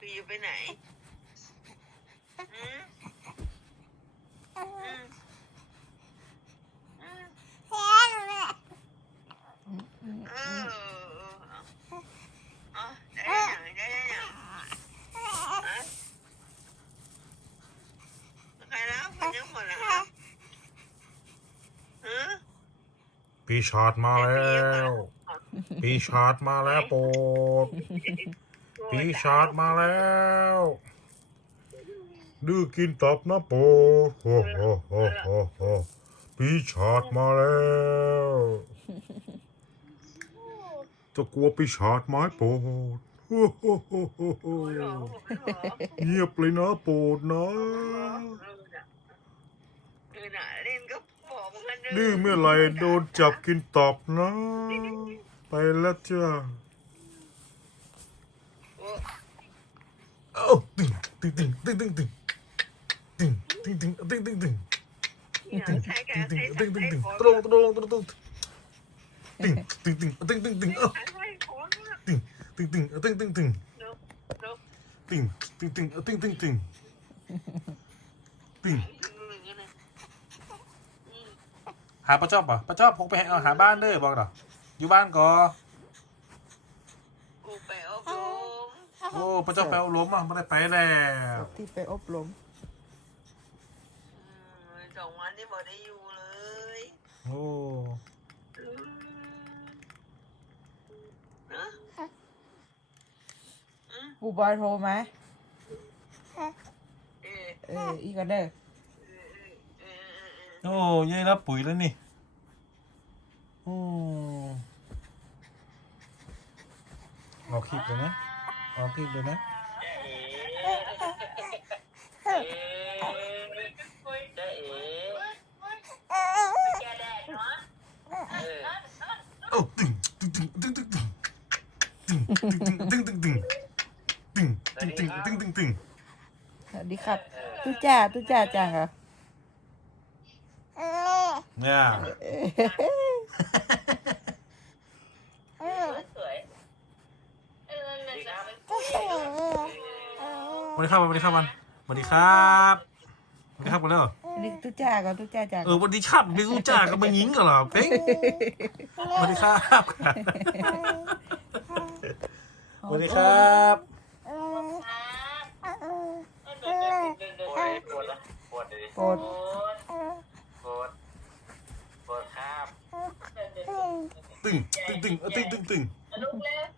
ปีอยู่ไปไหนอืมอืมอืมเออเอาได้ยังได้ยังอะใครแล้วคนยังหมดแล้วครับฮะปีชาดมาแล้วปีชาดมาแล้วโปรด ปีชาดมาแล้ว ดื้อกินตับนะโปดโอ้โหโอ้โหโอ้ปีชาดมาแล้วจะกลัวปีชาดไหมโปรดโอ้โหโอ้โหโอ้โหเงียบเลยนะโปรดนะคือน่ะเล่นก็บอกมันดื้อเมื่อไหรโดนจับกินตับนะ ไปแล้วจ้า เอ้าตึงตึงตึงตึงตึงตึงตึงตึงตึงตึงตึงตึงใช้กันตึงใช้ตึงตึงตึงใช้ตรงตรงตรงตรงตึงตึงตึงตึงตึงตึงเอ้าใช้ของตึงตึงตึงตึงตึงตึงนกนกตึงตึงตึงตึงตึงตึงตึงหาปลาจอบป่ะปลาจอบพกไปให้เอาหาบ้านเด้อบอกเหรออยู่บ้านก็กูไปอบรม โอ้ปลาจอบไปเอาล้มอะไม่ได้ไปแล้วที่ไปอบรมสองวันที่บอกได้อยู่เลย โอ้นะผู้บอยโทรไหมเออเอออีกก็เด้อโอ้ยายรับปุ๋ยแล้วนี่โอ้เอาคลิปเลยนะ เอาคลิปเลยนะเอ๋เอ๋แกแดดเนะโอ้ตึงตึงตึงตึงตึงตึงตึงตึงตึงตึงตึงตึงตึงตึงตึงตึงสวัสดีครับตุจ้าตุจ้าจังเหรอเนี่ย สวยเออมันจะเป็น ส วัสดีครับสวัสดีครับมันสวัสดีครับสวัสดีครับกันแล้วอันนี้ตุจ้าก่อนตุจ้าจังเออสวัสดีครับไม่รู้จักกันมายิงกันเหรอเป้งสวัสดีครับสวัสดีครับปวดปวดละปวดเลยโปรดปวดปวดครับตึงตึงตึงตึงตึงตึงลูกเล็ก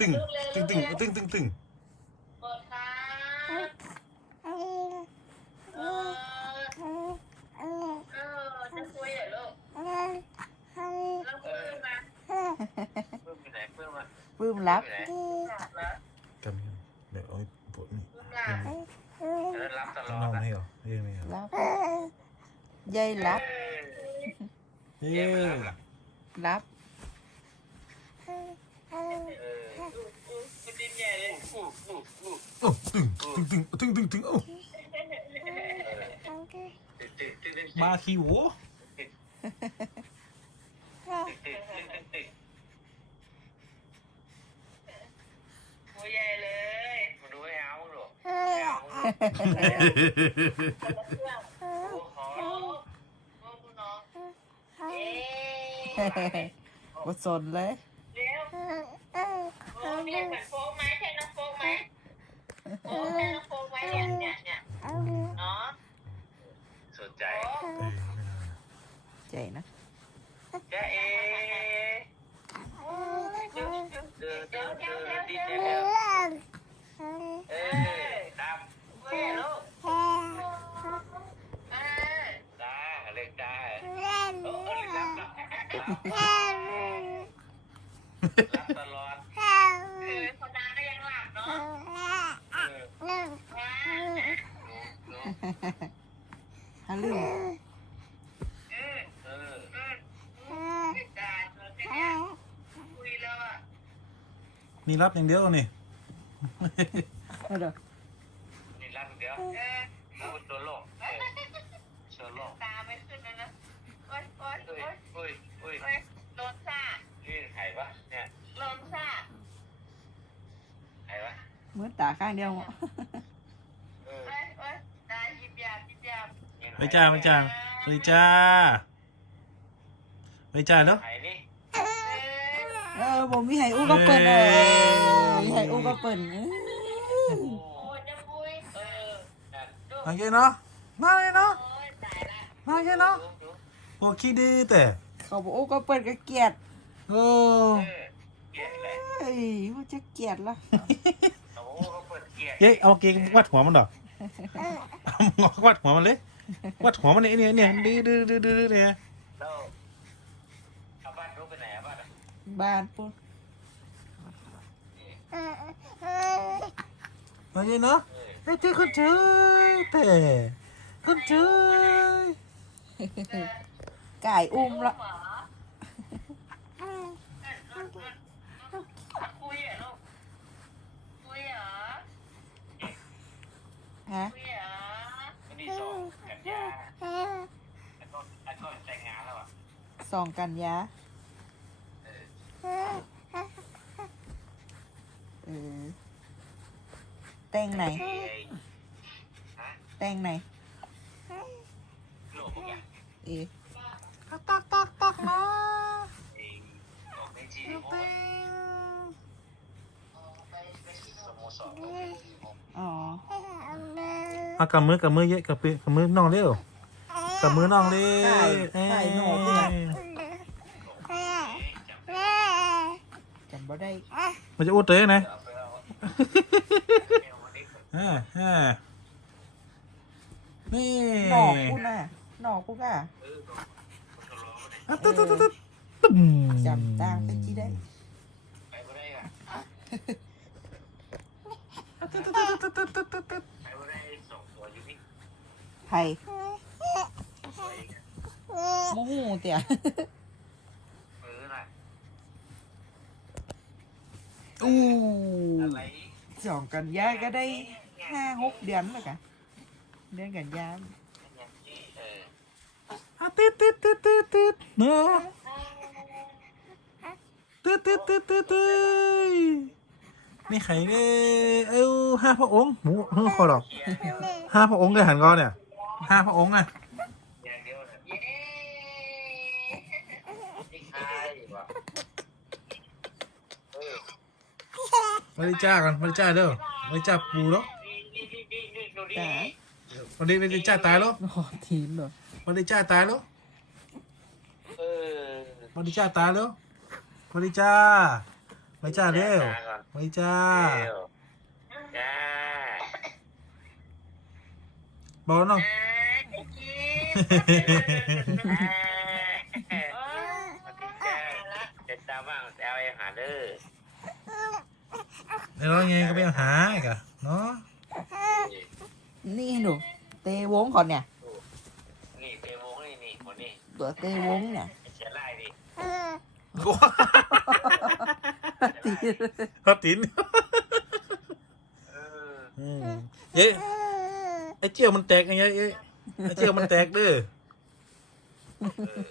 ตึงตึงตึงตึงตึงตึง ปื้มรับจำเดี๋ยวเอาปวดนี่รับตลอดน้องไม่เหรอเรียกไม่เหรอรับยายรับเย้รับตึงตึงตึงตึงตึงโอ้มาคิว โอ้โหโอ้คุณน้องเอ๊ะบสนเลยเร็วโอ้เนี่ยเหมือนโฟกไหมใช่น้องโฟกไหมโอ้ใช่น้องโฟกไหมเนี่ยเนี่ยเนี่ยเนาะสนใจ ใจนะจะเอะเดี๋ยวเดี๋ยวเดี๋ยวเดี๋ยวเดี๋ยวเดี๋ยวเดี๋ยวเอ๊ะครับเฮ้ยลูกเออจ้าเล็กจ้าโอ้เล็กรับรับรับตลอดเออคนดังก็ยังหลับเนาะเออ ฮะลืม เออเออเออได้เลยแค่คุยแล้วอะ นี่รับอย่างเดียวนี่เอาเด้อนี่รับเดียวเออพูดตัวโลกเออโซโลกตาไม่ขึ้นเลยนะโอ๊ยโอ๊ยโอ๊ยโอ๊ยโอ๊ยโอ๊ยโลนซ่านี่ไข่ปะเนี่ยโลนซ่าไข่ปะมือตาข้างเดียวเออเอ้ยเอ้ยได้หยิบยาหยิบยาไปจ้าไปจ้าไปจ้าไปจ้าแล้วไหนนี่เอ้ย เออผมมีไห้อู้ก็เปิดเอเอ้อยมีไห้อู้ก็เปิดเออโอ้ยจะปุยเออนั่นดูมาเกเนาะมาเลยเนาะโอ้ยตายละมาเกเนาะดูดูพวกขี้ดื้อแต่เขาบอกอู้ก็เปิดก็เกลียดโอ้เออเกลียดเลยเฮ้ยมันจะเกลียดละโอ้โหเขาเปิดเกลียดเย้เอาเกงวัดหัวมันดอกเอาวัดหัวมันเลยวัดหัวมันเนี่ยเนี่ยเนี่ยดื้อดื้อดื้อดื้อเนี่ย แล้วเอาบ้านรู้ไปไหนอะบ้านอะ บ้านปุ๊บมาเกเนาะเออไอ้เจ้าคนเฉยแต่คนเฉยไก่อุ้มละหมาคุยเหรอลูกคุยเหรอฮะคุยเหรอไม่ได้ส่งกันยาไอ้ต้นไอ้ต้นแต่งงานแล้วอะสองกันยาเออแต่ง ไหนเอ้ยฮะแต่งไหนโลกพวกอย่างเอ๊ะตักตักตักนะเองออกในทีมโมสโมสรของทีมผมอ๋อเอากับมือกับมือเยอะกับมือกับมือน้องเร็วกับมือน้องเร็วไข่ไข่หนอเพื่อนเอ๊ะจำเป็นจำบ่ได้มันจะอ้วนเตยนะเอาไปเอาเอาวันนี้อ่าอ่านี่หนอกกูน่ะหนอกกูก่ะเออก็รอมาได้อะตึ๊ดตึ๊ดตึ๊ดตึ๊ดตึ๊มจำตามกันจีได้ไปไม่ได้อะตึ๊ดตึ๊ดตึ๊ดตึ๊ดตึ๊ดตึ๊ดตึ๊ดไปไม่ได้ส่งตัวอยู่นี่ไผ่ไปอีกอะโมโหเตี่ยเออน่ะอู้อะไรสองกันยาก็ได้ ห้าหกเดือนแล้วกันเดือนกันยาอย่างนี้เอออะตึ๊ดตึ๊ดตึ๊ดตึ๊ดตึ๊ดเนาะตึ๊ดตึ๊ดตึ๊ดตึ๊ดตึ๊ดนี่ไข่เนี่ยเอ้าห้าพระองค์หมูเฮ้ยขอหรอกเขียนเดียวห้าพระองค์เลยหันกอนเนี่ยห้าพระองค์อะอย่างเดียวน่ะเย้นี่ใครวะเออมาดิจ้ากันมาดิจ้าเด้อมาดิจ้าปูแล้ว นี่นี่นี่นี่นี่ดูดิแต่มาดิมาดิจ้าตายแล้วโอ้ทีมเหรอมาดิจ้าตายแล้วเออมาดิจ้าตายแล้วมาดิจ้ามาดิจ้าเร็วก่อนมาดิจ้า เร็วจ้าบอกน้องอ่าไอ้จิ๊บเด็ดตาบ้างแต่เอาไอ้หาเด้อไอ้ร้อยไงก็ไปเอาหาอีกอะเนาะ นี่หนูเตะวงก่อนเนี่ย นี่เตวงนี่นี่คนนี้ตัวเตะวงเนี่ยไอ้เสียไล่ดิตีเขาตินเอออืมเย้ไอ้เจียวมันแตกไงเย้ไอ้เจียวมันแตกเด้อ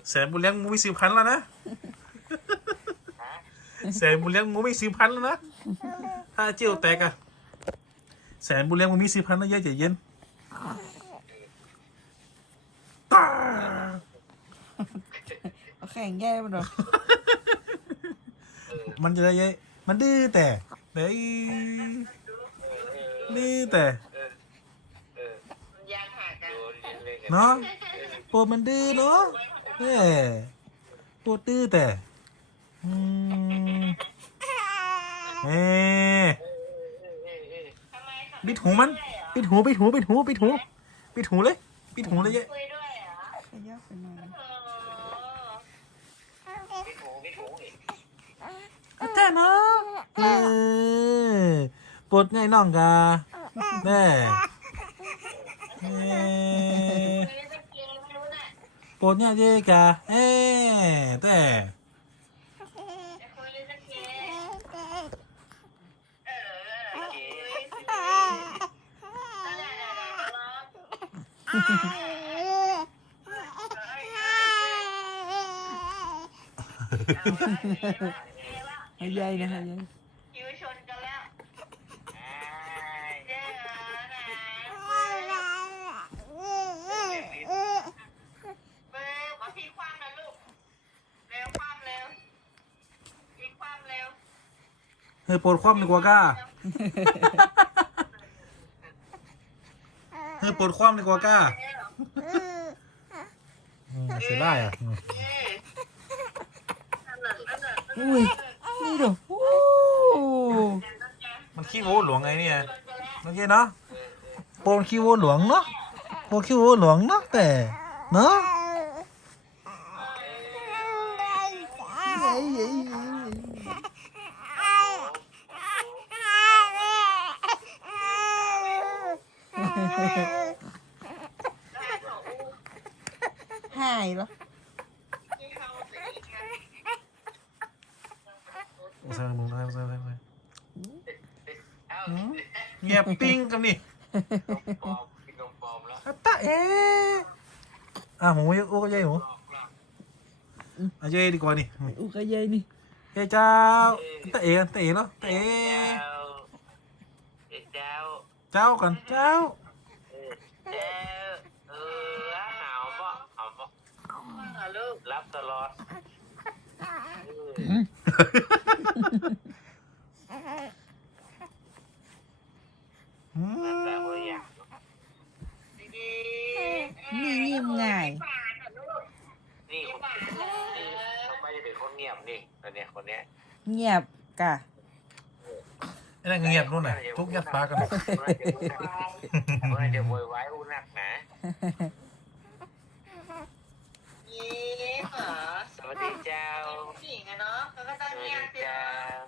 แสนบุญเลี้ยงหมูมีสิบพันแล้วนะฮะแสนบุญเลี้ยงหมูมีสิบพันแล้วนะถ้าไอ้เจียวแตกอะ แสนบุญเลี้ยงหมูมีสิบพันนะเย้ใจเย็นตาเอาแข่งแย่มันเหรอมันจะได้เย้มันดื้อแต่เด้ยดื้อแต่เออเออยางหักอะดูเล่นๆกันเนาะปวดมันดื้อเนาะเอ้ปวดดื้อแต่อืมเอ้ทำไมเขา ปิดหูมัน ปิดหูปิดหูปิดหูปิดหูปิดหูเลย ปิดหูเลยเย้คุยด้วยเหรอขยับไปหน่อยเออพี่ถูพี่ถูอาจารย์เนาะเออปวดไงน้องกาแม่เอ้ยสักเกมไม่รู้น่ะปวดเนี่ยเจ๊กาเอ้แต่ ให้ใหญ่นะให้ใหญ่ยูชนกันแล้วเฮ้ยปวดความดีกว่าก้า ให้ปวดความดีกว่าก้าอืมเสียได้อะอืมอุ้ยนี่ดูโอ้มันขี้โว้หลวงไงเนี่ยเมื่อกี้เนาะโปนขี้โว้หลวงเนาะโปนขี้โว้หลวงเนาะแต่เนาะ หายเหรอใส่มือใส่ใส่ใส่ใส่เอาเงียบปิ้งกันนี่ปลอมกินนมปลอมแล้วอะตะเอ๊ะอะหมูยกโอ้ก็ยัยหมูอะยัยดีกว่านี่อุกะยายนี่ยัยเจ้าตะเอ๋ตะเอ๋เนาะตะเอ๋เจ้า เจ้ากันเจ้า เจ้าเออหาวบ่หาวบ่ลูก รับตลอดอืแต่มว่าอยากนี่เงียบง่าย นี่คนเขาไม่ได้เป็นคนเงียบนี่ตัวเนี้ยคนเนี้ยเงียบกะ ไอ้นั่นเงียบนู่นน่ะทุกยัดปากกันมันจะโวยวายอุนักนะยิ้มเหรอสวัสดีเจ้าผู้หญิงอะเนาะเขาก็สต้องวัสเงีดีย katanya